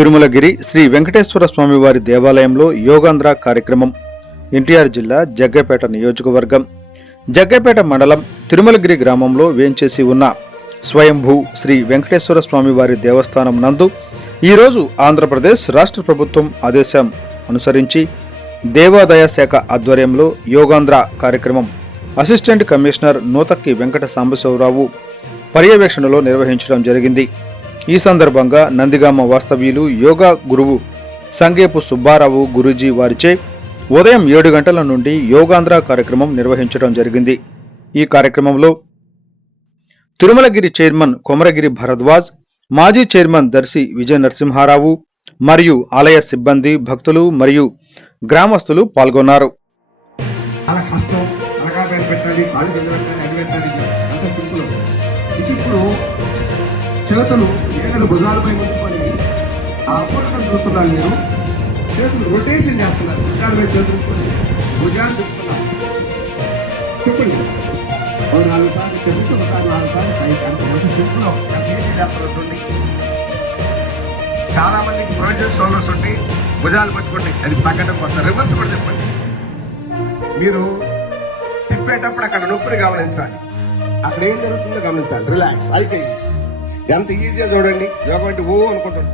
తిరుమలగిరి శ్రీ వెంకటేశ్వర స్వామివారి దేవాలయంలో యోగాంధ్ర కార్యక్రమం. ఎన్టీఆర్ జిల్లా జగ్గైపేట నియోజకవర్గం జగ్గైపేట మండలం తిరుమలగిరి గ్రామంలో వేంచేసి ఉన్న స్వయంభూ శ్రీ వెంకటేశ్వర స్వామివారి దేవస్థానం నందు ఈరోజు ఆంధ్రప్రదేశ్ రాష్ట్ర ప్రభుత్వం ఆదేశం అనుసరించి దేవాదాయ శాఖ ఆధ్వర్యంలో యోగాంధ్ర కార్యక్రమం అసిస్టెంట్ కమిషనర్ నూతక్కి వెంకట సాంబశివరావు పర్యవేక్షణలో నిర్వహించడం జరిగింది. ఈ సందర్భంగా నందిగామ వాస్తవ్యులు యోగా గురువు సంగేపు సుబ్బారావు గురూజీ వారిచే ఉదయం 7 గంటల నుండి యోగాంధ్ర కార్యక్రమం నిర్వహించడం జరిగింది. ఈ కార్యక్రమంలో తిరుమలగిరి చైర్మన్ కొమరగిరి భరద్వాజ్, మాజీ చైర్మన్ దర్శి విజయ నరసింహారావు మరియు ఆలయ సిబ్బంది, భక్తులు మరియు గ్రామస్తులు పాల్గొన్నారు. చేతులు ఏదైనా భుజాలపై ఉంచుకొని ఆ పూర్ణం చూస్తున్నారు. మీరు చేతులు రొటేషన్ చేస్తున్నారు. భుజాలపై చేతులు ఉంచుకొని భుజాలు తిప్పుతున్నారు. చెప్పండి, ఒక 4 సార్లు కిందకి, ఒకసారి 4 సార్లు పైకి. ఎంత సింపుల్, ఎంత ఈజీ చేస్తారో చూడండి. చాలా మందికి ప్రొడ్యూస్ షోల్డర్స్ ఉండి భుజాలు పట్టుకోండి, అది తగ్గడం కోసం. రివర్స్ కూడా చెప్పండి. మీరు తిప్పేటప్పుడు అక్కడ నొప్పిని గమనించాలి, అక్కడ ఏం జరుగుతుందో గమనించాలి. రిలాక్స్ అయిపోయింది. ఎంత ఈజీగా చూడండి. యోగా అంటే ఓ అనుకుంటాడు.